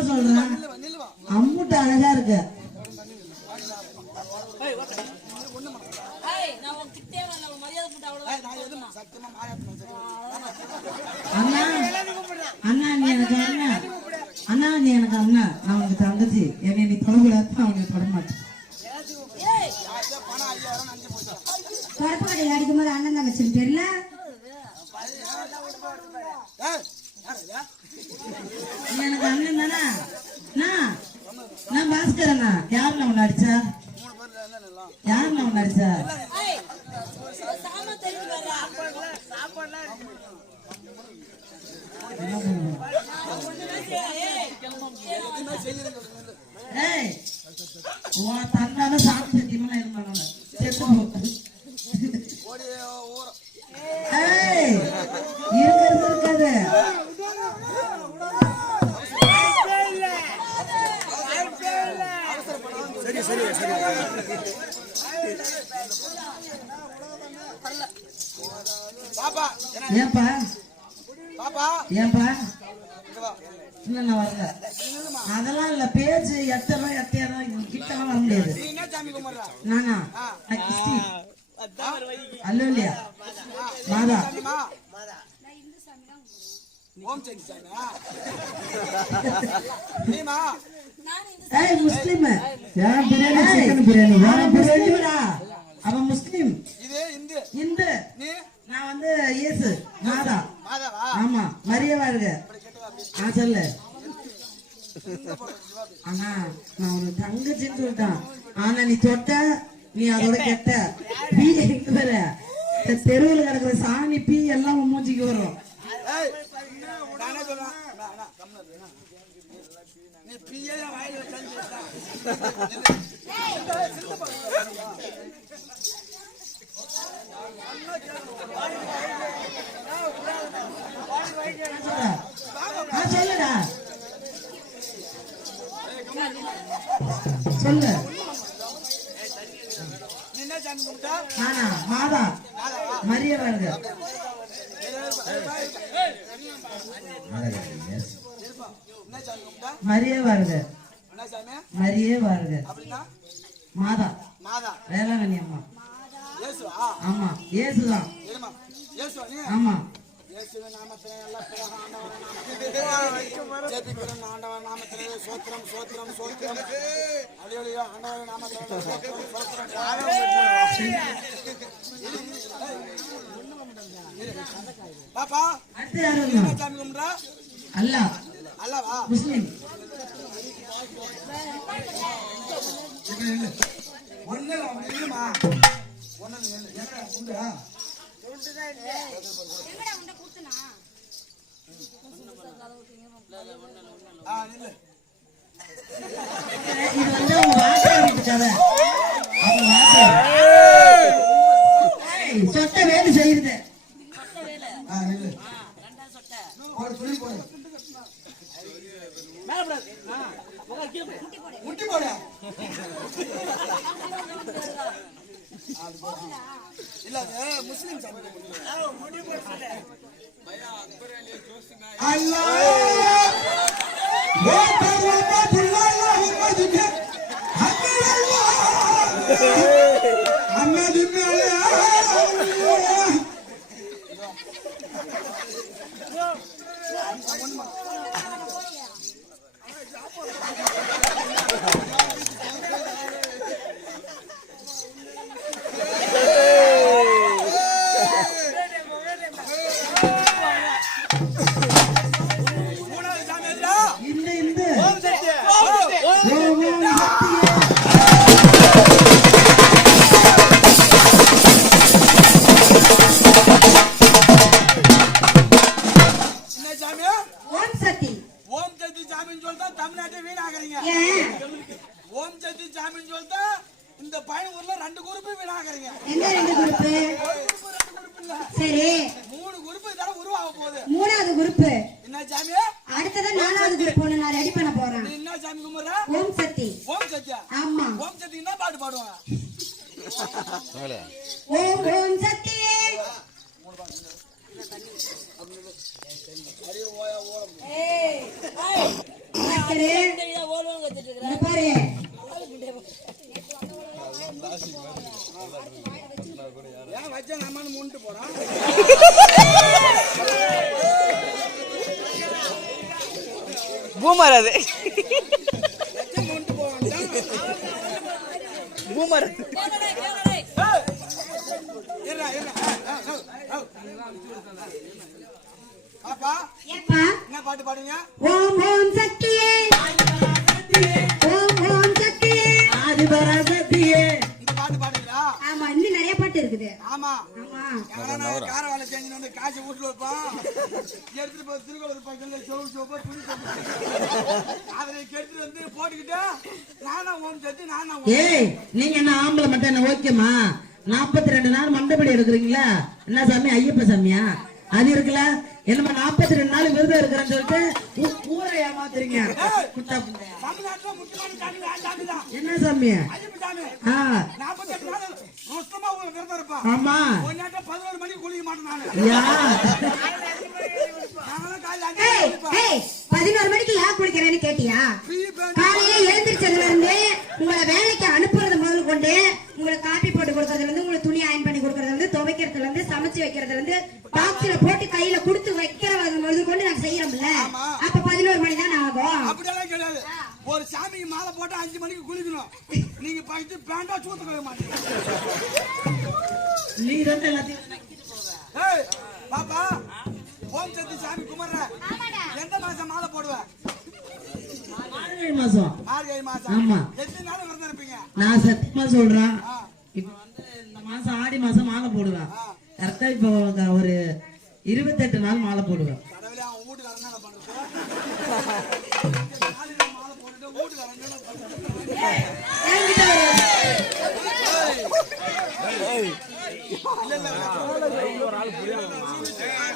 நிஜமா சொல்றேன், அம்முட்டு அழகா இருக்கு. அண்ணா அண்ணா நீ எனக்கு அண்ணா, அண்ணா நீ எனக்கு அண்ணா, நான் உனக்கு தங்கச்சி. என்னை நீ தொடக்கூடாது, அவனுக்கு தொட மாட்டேன். பரப்பாடி அடிக்கும் போது அண்ணன் தான் வச்சிருக்கு தெரியல. எனக்கு அண்ணன் தானே. நான் பாஸ்கரண்ணா. யாருண்ணா உன்னை அடிச்சா? யாருண்ணா உன்னை அடிச்சா? ஏய் உன் தந்தான சாப்பிட்டு சத்தியமா இருந்தாங்க. ஏய் இருக்காது. சரி சரி சரி. ஏன்பா ஏன்பா இல்ல வரல. அதெல்லாம் இல்ல, பேச்சு எட்டெல்லாம் கிட்டலாம் வர முடியாது. நானா கிறிஸ்டி அல்ல இல்லையா மாதா முஸ்லிம். அவன் முஸ்லிம், இந்து. நான் வந்து இயேசு மாதா. ஆமா மரிய வாழ்க. சொல்லு ஆனா நான் உனக்கு தங்கச்சின்னு சொல்லிட்டான். ஆனா நீ தொட்ட நீ அதோட கெட்ட. பீ வர தெருவில் கிடக்குற சாணி பீ எல்லாம் மூஞ்சிக்கு வரும். சொல்லுடா சொல்லு. நானா மாதா மரிய வாழ்க. மரிய வாழ்க. மரிய வாழ்க. மாதா வேளாங்கண்ணி அம்மா. ஆமா இயேசுதான். ஆமா அல்லாஹ் முஸ்லிம். சொட்ட வேலை செய்யுது. மூணாவது குரூப் என்ன சாமி? அடுத்தது நாலாவது குரூப் ஒன்னு நான் ரெடி பண்ண போறேன். நீ என்ன சாமி கும்பறா? ஓம் சக்தி. ஓம் சக்தியா? ஆமா. ஓம் சக்தி என்ன பாட்டு பாடுவாங்க? ஓம் ஓம் சக்தி. ஏய் ஏய் பாஸ்கரு இங்க பாரு ஏன் வச்சா நம்மன்னு முன்ட்டு போறான் பூமர் அது வச்சா முன்ட்டு போவான் பூமர் இருடா இருடா பாப்பா ஏப்பா என்ன பாட்டு பாடுங்க ஓம் ஓம் சக்தியே ஓம் ஓம் சக்தியே ஆதிபராசக்தியே இந்த பாட்டு பாடுங்களா ஆமா இன்னும் நிறைய பாட்டு இருக்குது ஆமா ஆமா எங்கன்னா கார வேலை செஞ்சு வந்து காசு வீட்டுல வைப்பான் எடுத்துட்டு போய் திருக்கோவில் பக்கத்துல சோப்பா துணி அதை கெடுத்துட்டு வந்து போட்டுக்கிட்டு நானா ஓம் சத்து நானா ஏய் நீங்க என்ன ஆம்பளை மட்டும் என்ன ஓகேமா 42 நாள் மண்டபடி எடுக்கிறீங்களா என்ன சாமி ஐயப்ப சாமியா அது இருக்குல்ல என்னமா 42 நாள் விரதம் இருக்கிறேன்னு சொல்லிட்டு ஊரை ஏமாத்துறீங்க குட்டா புண்டையா. தமிழ்நாட்டுல முக்கியமான சாமி சாமி தான் என்ன சாமி ஐயப்ப சாமி ஆ 48 நாள் மொத்தமா விரதம் இருப்பான் ஆமா ஒரு நேரத்தை 11 மணிக்கு குளிக்க மாட்டேன் நானு யா நாங்களாம் காலையில ஏய் 5 ஏய் 11 மணிக்கு ஏன் குளிக்கிறேன்னு கேட்டியா மணிக்கு காலையில எழுந்திரிச்சதுல இருந்து உங்களை வேலைக்கு அனுப்புறது முதல் கொண்டு உங்களுக்கு காப்பி போட்டு கொடுக்கறதுல இருந்து உங்களுக்கு துணி அயன் பண்ணி கொடுக்கறதுல இருந்து துவைக்கிறதுல இருந்து சமைச்சு வைக்கிறதுல இருந்து பாக்ஸ்ல போட்டு கையில கொடுத்து வைக்கிறது முதல் கொண்டு நாங்க செய்யறோம்ல அப்ப 11 மணி தான் ஆகும் அப்படியெல்லாம் கிடையாது ஒரு சாமிக்கு மாலை போட்டு 5 மணிக்கு குளிக்கணும் நீங்க பைத்து பேண்டா சூத்து கொள்ள மாட்டீங்க நீ தான் எல்லாத்தையும் ஏய் பாப்பா ஓம் சக்தி சாமி குமர எந்த மாசம் மாலை போடுவ மார்கழி மாசம் மார்கழி மாசம் ஆமா. எத்தனை நாள் விரதம் இருப்பீங்க நான் சத்தியமா சொல்றேன் ஆ, இப்ப வந்து இந்த மாசம் ஆடி மாசம் மாலை போடுவேன் ஆ. கரெக்டா இப்போ ஒரு 28 நாள் மாலை போடுவேன் கடவுளே அவன் வீட்டுக்காரன் என்ன பண்றது இந்த நாளைக்கு மாலை போட்டுட்டு வீட்டுக்காரன் என்ன பண்றது என்கிட்ட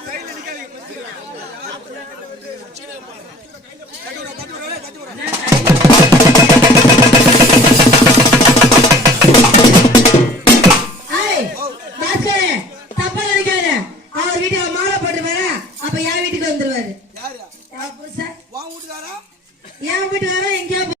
கையில நிக்காதீங்க கட்டி விடுறேன் கட்டி விடுறேன் ஏய், பாஸ்கரே, தப்பா நினைக்காத. அவர் வீட்டுக்கு மாலை போட்டு பாரு அப்ப என் வீட்டுக்கு வந்துருவாரு யாரு புருஷன் உன் வீட்டுக்காரன் என் வீட்டுக்காரன் எங்கேயா